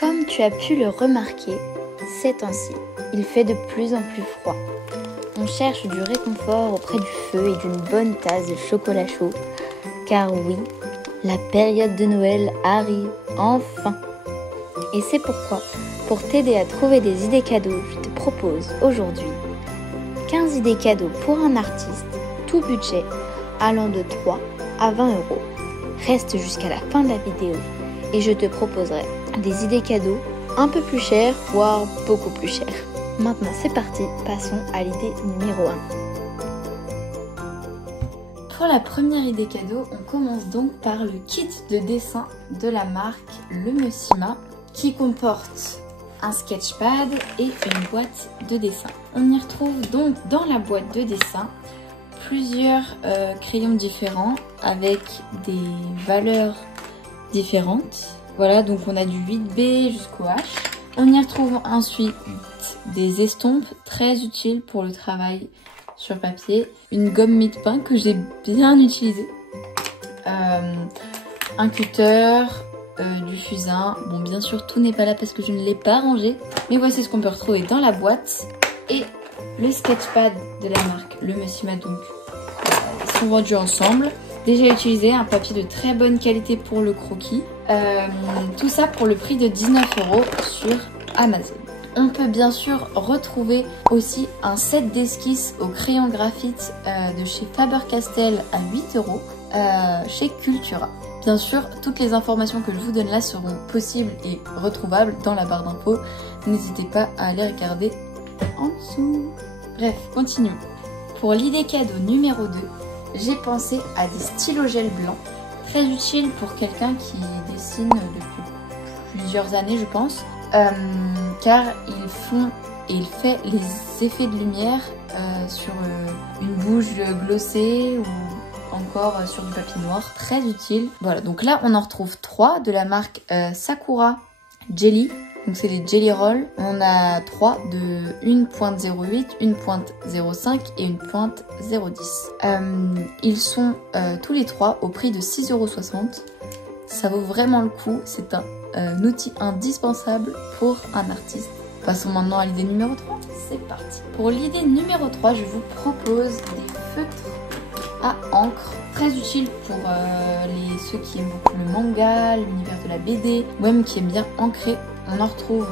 Comme tu as pu le remarquer, ces temps-ci, il fait de plus en plus froid. On cherche du réconfort auprès du feu et d'une bonne tasse de chocolat chaud. Car oui, la période de Noël arrive enfin. Et c'est pourquoi, pour t'aider à trouver des idées cadeaux, je te propose aujourd'hui 15 idées cadeaux pour un artiste, tout budget, allant de 3 à 20 euros. Reste jusqu'à la fin de la vidéo et je te proposerai des idées cadeaux un peu plus chères, voire beaucoup plus chères. Maintenant c'est parti, passons à l'idée numéro 1. Pour la première idée cadeau, on commence donc par le kit de dessin de la marque Le Messima qui comporte un sketchpad et une boîte de dessin. On y retrouve donc dans la boîte de dessin plusieurs crayons différents avec des valeurs différentes. Voilà, donc on a du 8B jusqu'au H. On y retrouve ensuite des estompes très utiles pour le travail sur papier, une gomme mie-de-pain que j'ai bien utilisée, un cutter, du fusain. Bon, bien sûr, tout n'est pas là parce que je ne l'ai pas rangé, mais voici ce qu'on peut retrouver dans la boîte. Et le sketchpad de la marque Le Messima, donc, sont vendus ensemble. Déjà utilisé, un papier de très bonne qualité pour le croquis. Tout ça pour le prix de 19 € sur Amazon. On peut bien sûr retrouver aussi un set d'esquisses au crayon graphite de chez Faber-Castell à 8 € chez Cultura. Bien sûr, toutes les informations que je vous donne là seront possibles et retrouvables dans la barre d'infos. N'hésitez pas à aller regarder en dessous. Bref, continuons. Pour l'idée cadeau numéro 2, j'ai pensé à des stylos gel blancs, très utiles pour quelqu'un qui dessine depuis plusieurs années je pense, car ils font et il fait les effets de lumière sur une bouche glossée ou encore sur du papier noir, très utile. Voilà, donc là on en retrouve 3 de la marque Sakura Jelly. Donc c'est les Jelly Roll. On a 3 de 1.08, 1.05 et 1.010. Ils sont tous les 3 au prix de 6,60 €. Ça vaut vraiment le coup. C'est un outil indispensable pour un artiste. Passons maintenant à l'idée numéro 3. C'est parti. Pour l'idée numéro 3, je vous propose des feutres à encre. Très utile pour ceux qui aiment beaucoup le manga, l'univers de la BD, ou même qui aiment bien ancrer. On en retrouve,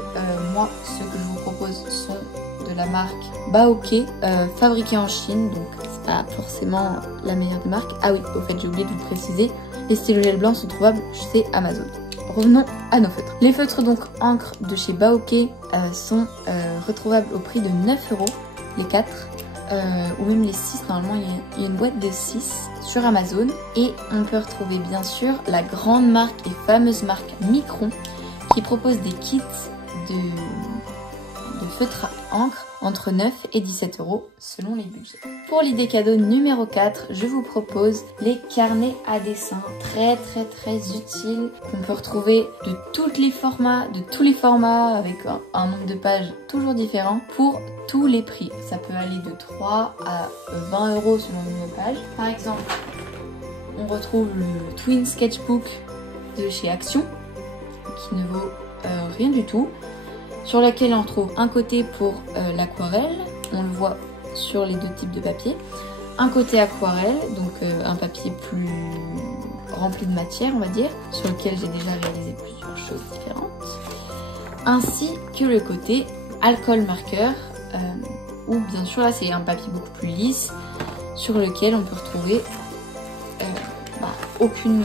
moi, ceux que je vous propose sont de la marque Baoke, fabriqués en Chine, donc c'est pas forcément la meilleure des marques. Ah oui, au fait, j'ai oublié de vous préciser, les stylos gel blancs sont trouvables chez Amazon. Revenons à nos feutres. Les feutres donc encre de chez Baoke sont retrouvables au prix de 9 € les 4, ou même les 6, normalement il y a une boîte de 6 sur Amazon. Et on peut retrouver bien sûr la grande marque et fameuse marque Micron, qui propose des kits de feutres à encre entre 9 et 17 € selon les budgets. Pour l'idée cadeau numéro 4, je vous propose les carnets à dessin, très utiles, qu'on peut retrouver de tous les formats avec un nombre de pages toujours différent pour tous les prix. Ça peut aller de 3 à 20 € selon le nombre de pages. Par exemple, on retrouve le Twin Sketchbook de chez Action, qui ne vaut rien du tout, sur laquelle on trouve un côté pour l'aquarelle, on le voit sur les deux types de papier, un côté aquarelle, donc un papier plus rempli de matière on va dire, sur lequel j'ai déjà réalisé plusieurs choses différentes, ainsi que le côté alcool marqueur, où bien sûr là c'est un papier beaucoup plus lisse, sur lequel on peut retrouver aucune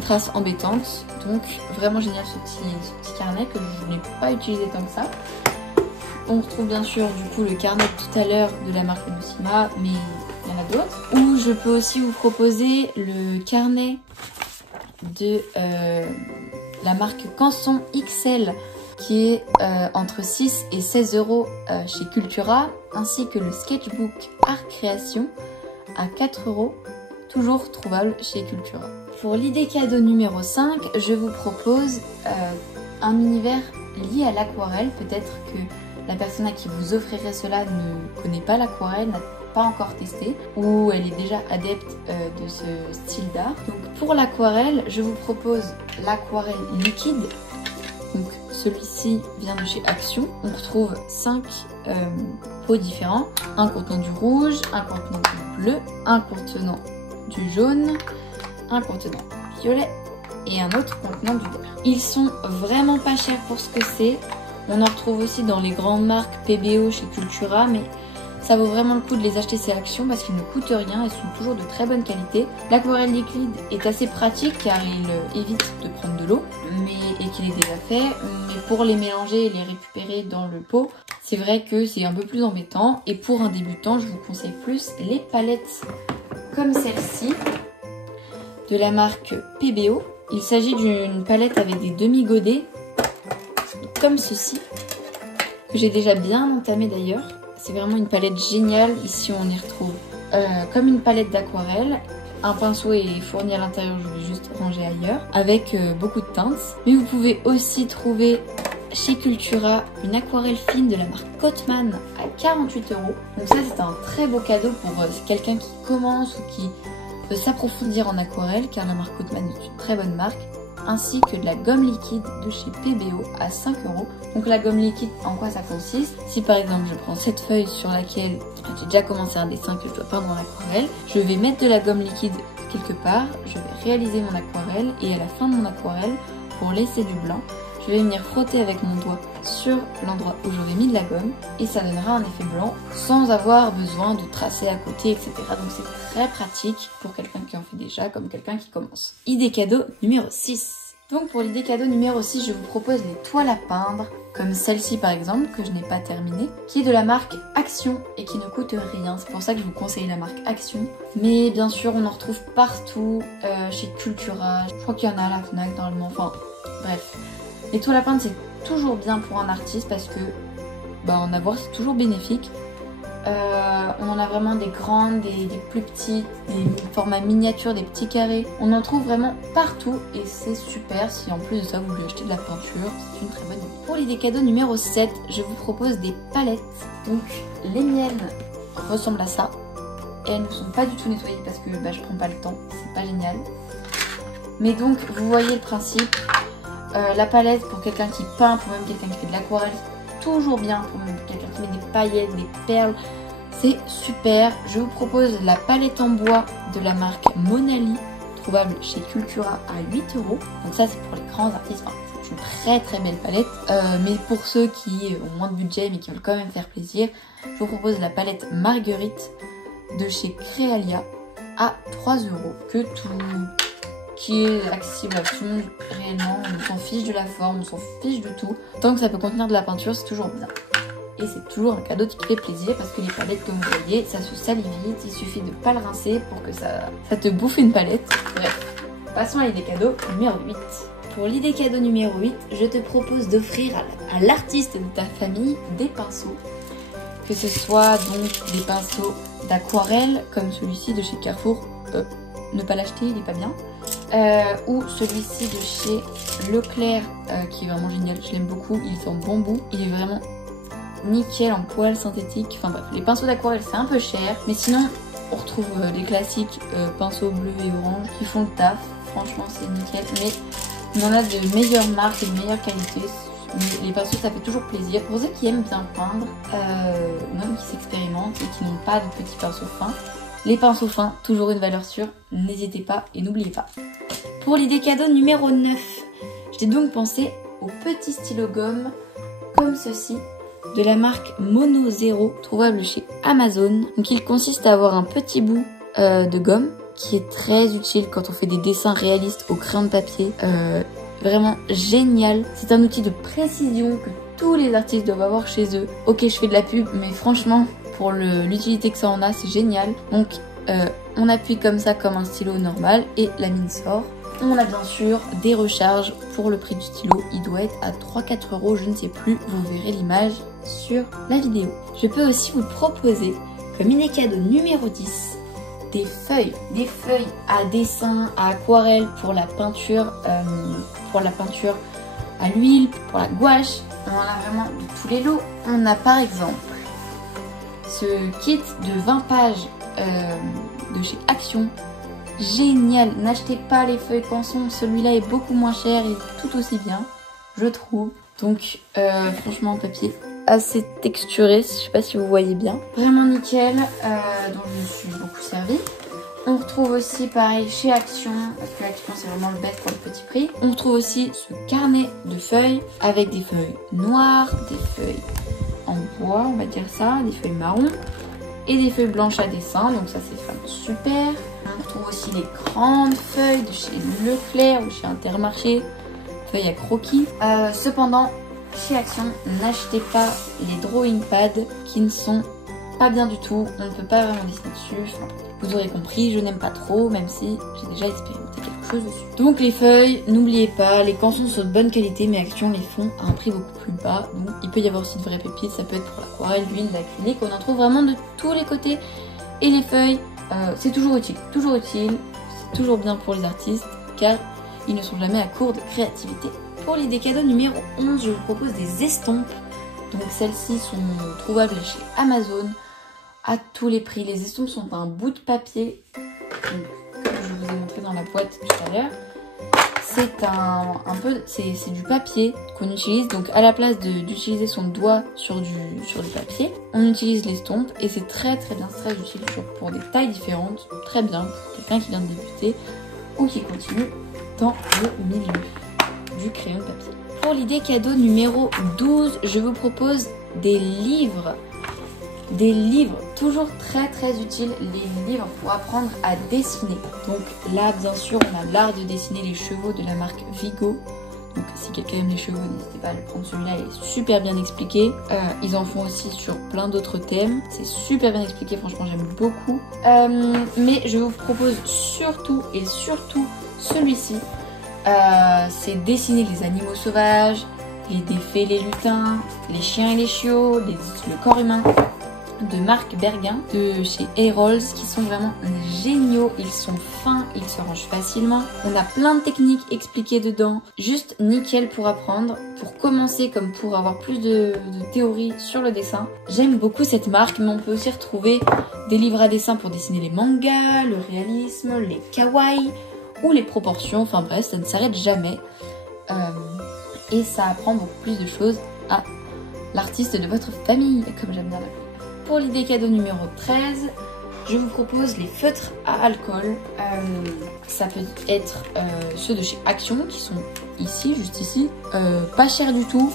trace embêtante. Donc vraiment génial ce petit carnet que je n'ai pas utilisé tant que ça. On retrouve bien sûr du coup le carnet tout à l'heure de la marque Le Messima, mais il y en a d'autres. Ou je peux aussi vous proposer le carnet de la marque Canson XL, qui est entre 6 et 16 € chez Cultura, ainsi que le sketchbook Art Création à 4 €, toujours trouvable chez Cultura. Pour l'idée cadeau numéro 5, je vous propose un univers lié à l'aquarelle. Peut-être que la personne à qui vous offrirez cela ne connaît pas l'aquarelle, n'a pas encore testé, ou elle est déjà adepte de ce style d'art. Donc pour l'aquarelle, je vous propose l'aquarelle liquide Donc celui-ci vient de chez Action. On retrouve 5 pots différents. Un contenant du rouge, un contenant du bleu, un contenant du jaune, un contenant du violet et un autre contenant du vert. Ils sont vraiment pas chers pour ce que c'est. On en retrouve aussi dans les grandes marques PBO chez Cultura, mais ça vaut vraiment le coup de les acheter chez Action parce qu'ils ne coûtent rien et sont toujours de très bonne qualité. L'aquarelle liquide est assez pratique car il évite de prendre de l'eau et qu'il est déjà fait. Mais pour les mélanger et les récupérer dans le pot, c'est vrai que c'est un peu plus embêtant. Et pour un débutant, je vous conseille plus les palettes comme celle-ci de la marque PBO. Il s'agit d'une palette avec des demi-godets comme ceci, que j'ai déjà bien entamé d'ailleurs. C'est vraiment une palette géniale. Ici on y retrouve comme une palette d'aquarelle. Un pinceau est fourni à l'intérieur, je vais juste ranger ailleurs, avec beaucoup de teintes. Mais vous pouvez aussi trouver chez Cultura une aquarelle fine de la marque Cotman à 48 €. Donc ça c'est un très beau cadeau pour quelqu'un qui commence ou qui veut s'approfondir en aquarelle, car la marque Cotman est une très bonne marque. Ainsi que de la gomme liquide de chez PBO à 5 €. Donc la gomme liquide, en quoi ça consiste? Si par exemple je prends cette feuille sur laquelle j'ai déjà commencé un dessin que je dois peindre en aquarelle, je vais mettre de la gomme liquide quelque part, je vais réaliser mon aquarelle et à la fin de mon aquarelle, pour laisser du blanc, je vais venir frotter avec mon doigt sur l'endroit où j'aurais mis de la gomme et ça donnera un effet blanc sans avoir besoin de tracer à côté, etc. Donc c'est très pratique pour quelqu'un qui en fait déjà comme quelqu'un qui commence. Idée cadeau numéro 6. Donc pour l'idée cadeau numéro 6, je vous propose les toiles à peindre, comme celle-ci par exemple, que je n'ai pas terminée, qui est de la marque Action et qui ne coûte rien. C'est pour ça que je vous conseille la marque Action. Mais bien sûr, on en retrouve partout, chez Cultura, je crois qu'il y en a à la Fnac normalement, enfin bref. Les toiles à peindre, c'est toujours bien pour un artiste parce que en avoir, c'est toujours bénéfique. On en a vraiment des grandes, des plus petites, des formats miniatures, des petits carrés. On en trouve vraiment partout et c'est super si en plus de ça vous voulez acheter de la peinture, c'est une très bonne idée. Pour l'idée cadeau numéro 7, je vous propose des palettes. Donc les miennes ressemblent à ça et elles ne sont pas du tout nettoyées parce que je prends pas le temps, c'est pas génial. Mais donc vous voyez le principe. La palette pour quelqu'un qui peint, pour même quelqu'un qui fait de l'aquarelle, c'est toujours bien. Pour même quelqu'un qui met des paillettes, des perles, c'est super. Je vous propose la palette en bois de la marque Monali, trouvable chez Cultura à 8 €. Donc ça c'est pour les grands artistes, enfin, c'est une très très belle palette. Mais pour ceux qui ont moins de budget mais qui veulent quand même faire plaisir, je vous propose la palette Marguerite de chez Créalia à 3 €, que tout... qui est accessible à tout le monde réellement, on s'en fiche de la forme, on s'en fiche de tout. Tant que ça peut contenir de la peinture, c'est toujours bien. Et c'est toujours un cadeau qui fait plaisir parce que les palettes, comme vous voyez, ça se salit vite, il suffit de pas le rincer pour que ça te bouffe une palette. Bref, passons à l'idée cadeau numéro 8. Pour l'idée cadeau numéro 8, je te propose d'offrir à l'artiste de ta famille des pinceaux. Que ce soit donc des pinceaux d'aquarelle, comme celui-ci de chez Carrefour, ne pas l'acheter, il est pas bien. Ou celui-ci de chez Leclerc qui est vraiment génial, je l'aime beaucoup, il est en bambou, il est vraiment nickel en poils synthétiques. Enfin bref, les pinceaux d'aquarelle c'est un peu cher, mais sinon on retrouve les classiques pinceaux bleus et orange qui font le taf, franchement c'est nickel. Mais on en a de meilleures marques et de meilleure qualité. Les pinceaux ça fait toujours plaisir pour ceux qui aiment bien peindre, ou même qui s'expérimentent et qui n'ont pas de petits pinceaux fins. Les pinceaux fins, toujours une valeur sûre, n'hésitez pas et n'oubliez pas. Pour l'idée cadeau numéro 9, j'ai donc pensé aux petits stylos gomme comme ceci de la marque Mono Zero, trouvable chez Amazon. Donc il consiste à avoir un petit bout de gomme qui est très utile quand on fait des dessins réalistes au crayon de papier. Vraiment génial. C'est un outil de précision que tous les artistes doivent avoir chez eux. Ok, je fais de la pub, mais franchement, pour l'utilité que ça en a, c'est génial. Donc on appuie comme ça comme un stylo normal et la mine sort. On a bien sûr des recharges pour le prix du stylo. Il doit être à 3-4 €, je ne sais plus. Vous verrez l'image sur la vidéo. Je peux aussi vous proposer comme idée cadeau numéro 10 des feuilles à dessin, à aquarelle pour la peinture à l'huile, pour la gouache. On en a vraiment de tous les lots. On a par exemple ce kit de 20 pages de chez Action. Génial, n'achetez pas les feuilles pinceaux, celui-là est beaucoup moins cher et tout aussi bien. je trouve. Donc franchement papier assez texturé, je sais pas si vous voyez bien. Vraiment nickel, dont je me suis beaucoup servi. On retrouve aussi pareil chez Action, parce que Action c'est vraiment le best pour le petit prix. On retrouve aussi ce carnet de feuilles avec des feuilles noires, des feuilles en bois, on va dire ça, des feuilles marron et des feuilles blanches à dessin, donc ça c'est vraiment super. On retrouve aussi les grandes feuilles de chez Leclerc ou chez Intermarché, feuilles à croquis. Cependant, chez Action, n'achetez pas les drawing pads qui ne sont pas bien du tout, on ne peut pas vraiment dessiner dessus. Enfin, vous aurez compris, je n'aime pas trop, même si j'ai déjà expérimenté quelque chose dessus. Donc les feuilles, n'oubliez pas, les cançons sont de bonne qualité, mais Action les font à un prix beaucoup plus bas. Donc il peut y avoir aussi de vraies pépites, ça peut être pour l'aquarelle, l'huile, l'acrylique, on en trouve vraiment de tous les côtés. Et les feuilles, c'est toujours utile, c'est toujours bien pour les artistes, car ils ne sont jamais à court de créativité. Pour l'idée cadeau numéro 11, je vous propose des estampes. Donc celles-ci sont trouvables chez Amazon à tous les prix. Les estampes sont un bout de papier, donc, comme je vous ai montré dans la boîte tout à l'heure. C'est du papier qu'on utilise, donc à la place d'utiliser son doigt sur du papier, on utilise l'estompe et c'est très bien, c'est très utile pour des tailles différentes, très bien pour quelqu'un qui vient de débuter ou qui continue dans le milieu du crayon de papier. Pour l'idée cadeau numéro 12, je vous propose des livres. Des livres toujours très utiles, les livres pour apprendre à dessiner. Donc là, bien sûr, on a l'art de dessiner les chevaux de la marque Vigo. Donc si quelqu'un aime les chevaux, n'hésitez pas à le prendre, celui-là il est super bien expliqué. Ils en font aussi sur plein d'autres thèmes. C'est super bien expliqué, franchement j'aime beaucoup. Mais je vous propose surtout celui-ci. C'est dessiner les animaux sauvages, les défais, les lutins, les chiens et les chiots, le corps humain, de Marc Berguin, de chez Airolls, qui sont vraiment géniaux. Ils sont fins, ils se rangent facilement. On a plein de techniques expliquées dedans. Juste nickel pour apprendre, pour commencer comme pour avoir plus de théorie sur le dessin. J'aime beaucoup cette marque, mais on peut aussi retrouver des livres à dessin pour dessiner les mangas, le réalisme, les kawaii ou les proportions. Enfin bref, ça ne s'arrête jamais. Et ça apprend beaucoup plus de choses à l'artiste de votre famille, comme j'aime bien l'appeler. Pour l'idée cadeau numéro 13, je vous propose les feutres à alcool. Ça peut être ceux de chez Action qui sont ici, juste ici. Pas cher du tout.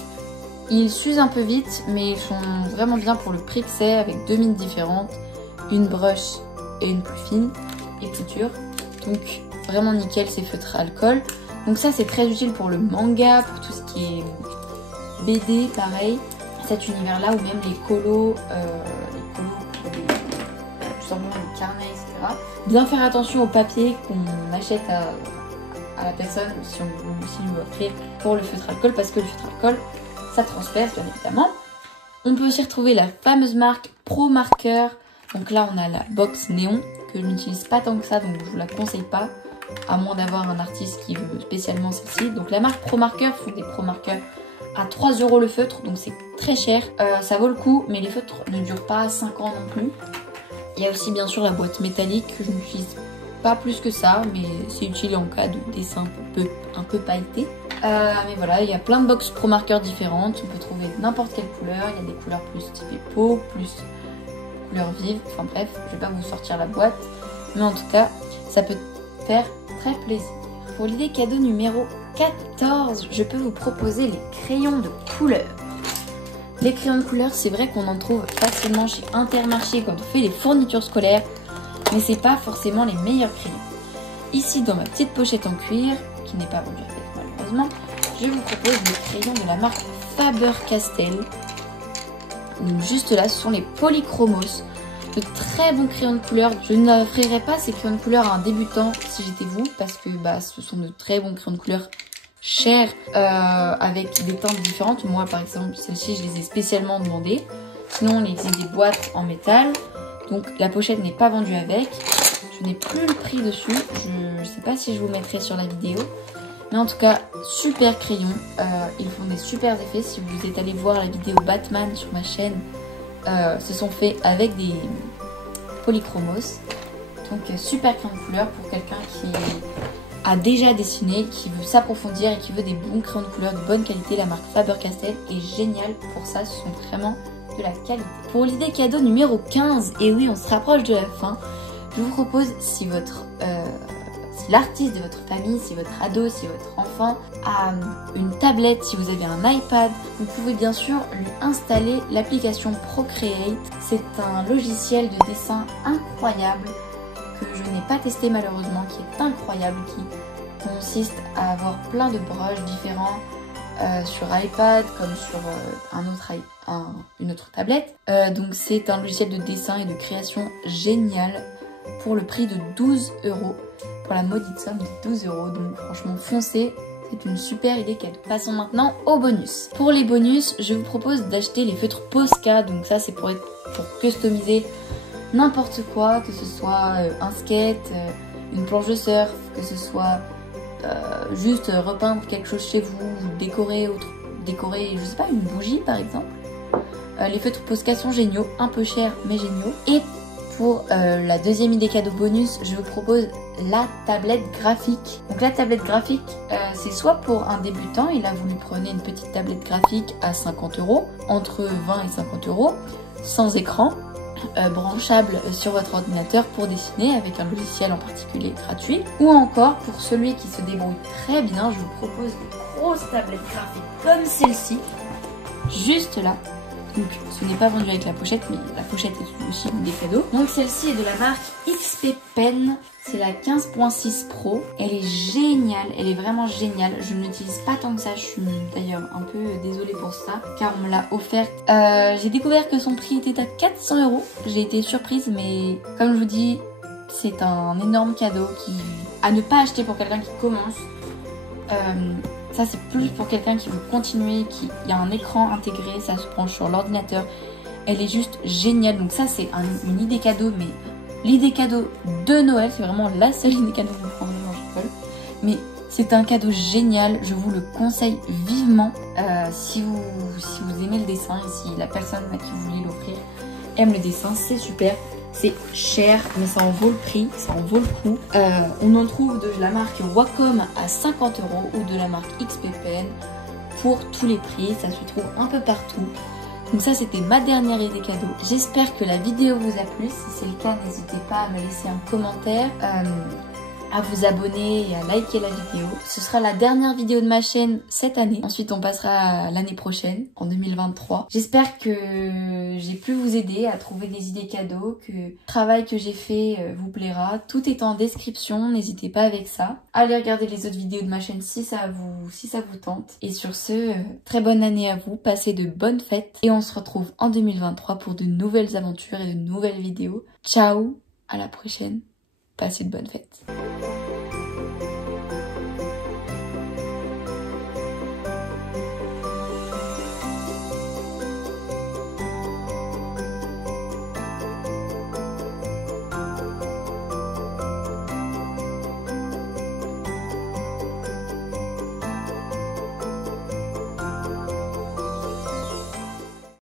Ils s'usent un peu vite, mais ils sont vraiment bien pour le prix que c'est, avec deux mines différentes, une brush et une plus fine et plus dure. Donc vraiment nickel ces feutres à alcool. Donc ça c'est très utile pour le manga, pour tout ce qui est BD, pareil. Cet univers là, ou même les colos tout simplement les carnets, etc. Bien faire attention au papier qu'on achète à la personne si on veut offrir pour le feutre alcool, parce que le feutre alcool ça transperce bien évidemment. On peut aussi retrouver la fameuse marque Pro Marker. Donc là on a la box néon que je n'utilise pas tant que ça, donc je vous la conseille pas, à moins d'avoir un artiste qui veut spécialement celle-ci. Donc la marque Pro Marker font des Pro Markers à 3 € le feutre, donc c'est très cher. Ça vaut le coup, mais les feutres ne durent pas 5 ans non plus. Il y a aussi bien sûr la boîte métallique que je n'utilise pas plus que ça, mais c'est utile en cas de dessin un peu pailleté. Mais voilà, il y a plein de box Pro Marker différentes, on peut trouver n'importe quelle couleur. Il y a des couleurs plus typées peau, plus couleurs vives, enfin bref, je vais pas vous sortir la boîte, mais en tout cas, ça peut faire très plaisir. Pour l'idée cadeau numéro 14, je peux vous proposer les crayons de couleur. Les crayons de couleur, c'est vrai qu'on en trouve facilement chez Intermarché quand on fait les fournitures scolaires, mais c'est pas forcément les meilleurs crayons. Ici, dans ma petite pochette en cuir, qui n'est pas vendue avec malheureusement, je vous propose les crayons de la marque Faber-Castell. Donc juste là, ce sont les Polychromos. De très bons crayons de couleur. Je n'offrirai pas ces crayons de couleur à un débutant si j'étais vous, parce que ce sont de très bons crayons de couleur chers, avec des teintes différentes. Moi par exemple, celles-ci je les ai spécialement demandées. Sinon on utilise des boîtes en métal, donc la pochette n'est pas vendue avec. Je n'ai plus le prix dessus, je ne sais pas si je vous mettrai sur la vidéo, mais en tout cas super crayons. Ils font des super effets. Si vous êtes allé voir la vidéo Batman sur ma chaîne, se sont faits avec des Polychromos. Donc super crayon de couleur pour quelqu'un qui a déjà dessiné, qui veut s'approfondir et qui veut des bons crayons de couleur de bonne qualité, la marque Faber-Castell est géniale pour ça, ce sont vraiment de la qualité. Pour l'idée cadeau numéro 15, et oui on se rapproche de la fin, je vous propose si l'artiste de votre famille, si votre ado, si votre enfant a une tablette, si vous avez un iPad, vous pouvez bien sûr lui installer l'application Procreate. C'est un logiciel de dessin incroyable que je n'ai pas testé malheureusement, qui est incroyable, qui consiste à avoir plein de brushes différents sur iPad comme sur une autre tablette. Donc c'est un logiciel de dessin et de création génial pour le prix de 12 €, pour la maudite somme de 12 €. Donc franchement foncez, c'est une super idée cadeau. Passons maintenant aux bonus. Pour les bonus, je vous propose d'acheter les feutres Posca. Donc ça c'est pour customiser n'importe quoi, que ce soit un skate, une planche de surf, que ce soit juste repeindre quelque chose chez vous, décorer, je sais pas, une bougie par exemple. Les feutres Posca sont géniaux, un peu chers mais géniaux. Et pour la deuxième idée cadeau bonus, je vous propose la tablette graphique. Donc la tablette graphique, c'est soit pour un débutant, et là vous lui prenez une petite tablette graphique à 50 €, entre 20 et 50 €, sans écran, branchable sur votre ordinateur pour dessiner avec un logiciel en particulier gratuit. Ou encore pour celui qui se débrouille très bien, je vous propose des grosses tablettes graphiques comme celle-ci, juste là. Donc ce n'est pas vendu avec la pochette, mais la pochette est aussi des cadeaux. Donc celle-ci est de la marque XP Pen, c'est la 15.6 Pro. Elle est géniale, elle est vraiment géniale. Je ne l'utilise pas tant que ça, je suis d'ailleurs un peu désolée pour ça, car on me l'a offerte. J'ai découvert que son prix était à 400 €. J'ai été surprise, mais comme je vous dis, c'est un énorme cadeau à ne pas acheter pour quelqu'un qui commence. Ça c'est plus pour quelqu'un qui veut continuer, il y a un écran intégré, ça se branche sur l'ordinateur. Elle est juste géniale, donc ça c'est une idée cadeau, mais l'idée cadeau de Noël, c'est vraiment la seule idée cadeau que vous prendrez dans l'école. Mais c'est un cadeau génial, je vous le conseille vivement si vous aimez le dessin et si la personne à qui vous voulez l'offrir aime le dessin, c'est super. C'est cher, mais ça en vaut le prix, ça en vaut le coup. On en trouve de la marque Wacom à 50 € ou de la marque XP Pen pour tous les prix. Ça se trouve un peu partout. Donc ça, c'était ma dernière idée cadeau. J'espère que la vidéo vous a plu. Si c'est le cas, n'hésitez pas à me laisser un commentaire, à vous abonner et à liker la vidéo. Ce sera la dernière vidéo de ma chaîne cette année. Ensuite, on passera à l'année prochaine, en 2023. J'espère que j'ai pu vous aider à trouver des idées cadeaux, que le travail que j'ai fait vous plaira. Tout est en description, n'hésitez pas avec ça. Allez regarder les autres vidéos de ma chaîne si ça vous tente. Et sur ce, très bonne année à vous, passez de bonnes fêtes. Et on se retrouve en 2023 pour de nouvelles aventures et de nouvelles vidéos. Ciao, à la prochaine, passez de bonnes fêtes.